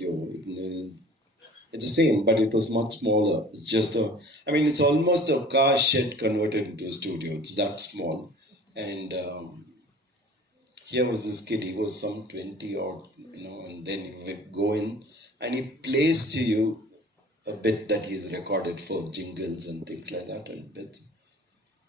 studio. It's the same, but it was much smaller. It's just it's almost a car shed converted into a studio. It's that small. And here was this kid, he was some 20 or, and then you would go in and he plays to you a bit that he's recorded for jingles and things like that. But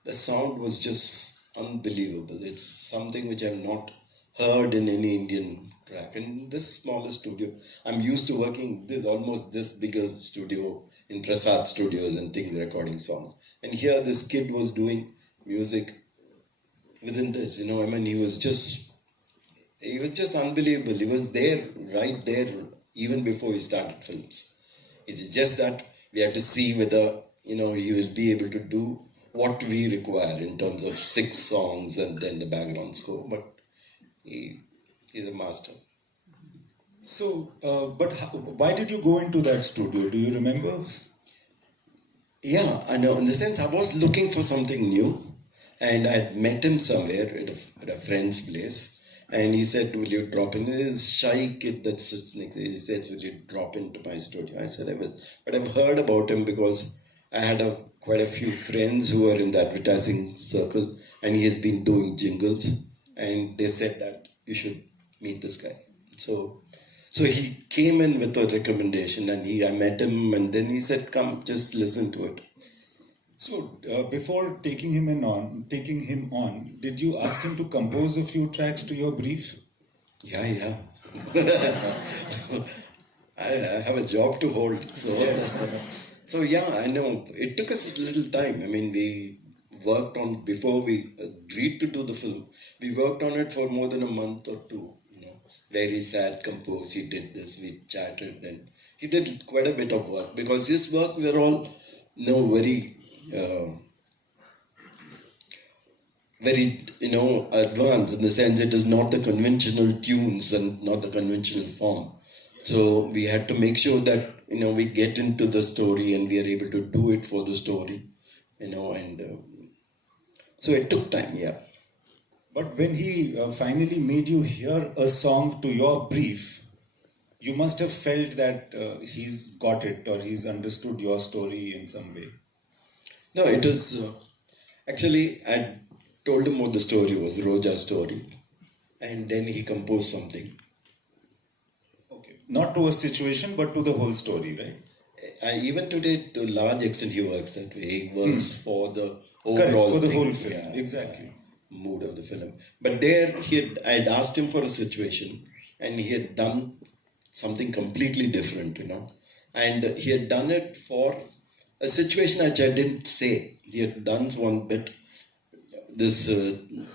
the sound was just unbelievable. It's something which I've not heard in any Indian track. And this smaller studio, I'm used to working this almost this bigger studio in Prasad studios and things, recording songs. And here this kid was doing music within this, he was just unbelievable. He was there, right there, even before he started films. It is just that we have to see whether, he will be able to do what we require in terms of 6 songs and then the background score. But he's a master. So, why did you go into that studio? Do you remember? Yeah, I know. In the sense, I was looking for something new. And I'd met him somewhere at a friend's place. And he said, will you drop in? This shy kid that sits next to me, he says, will you drop into my studio? I said, I will. But I've heard about him because I had quite a few friends who were in the advertising circle. And he has been doing jingles. And they said that you should meet this guy. So he came in with a recommendation and I met him and then he said, come, just listen to it. So, before taking him on, did you ask him to compose a few tracks to your brief? Yeah. I have a job to hold. So, yes. So yeah, I know. It took us a little time. We worked on, before we agreed to do the film, we worked on it for more than a month or 2. Where he sat, composed, he did this, we chatted, and he did quite a bit of work. Because his work, we're all, very advanced in the sense it is not the conventional tunes and not the conventional form. So we had to make sure that, we get into the story and we are able to do it for the story, so it took time, yeah. But when he finally made you hear a song to your brief, you must have felt that he's got it or he's understood your story in some way. No, it was actually I told him what the story was, Roja's story, and then he composed something. Okay, not to a situation, but to the whole story, right? Even today, to a large extent, he works that way. He works for the overall for the thing. whole film, yeah, exactly. Mood of the film. But there, I had asked him for a situation, and he had done something completely different, and he had done it for a situation which I didn't say. He had done one bit, this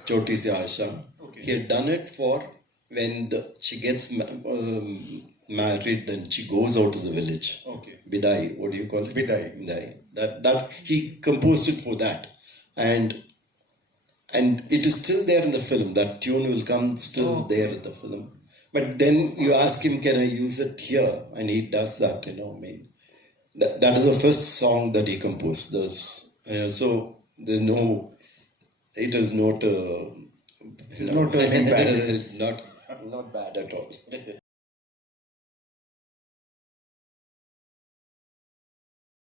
Choti Se Asha. Okay. He had done it for when she gets married and she goes out to the village. Okay. Bidai, what do you call it? Bidai. That he composed it for that. And it is still there in the film. That tune will come still there in the film. But then you ask him, can I use it here? And he does that, That is the first song that he composed. So there's no, it is not, it's not turning bad. not bad at all.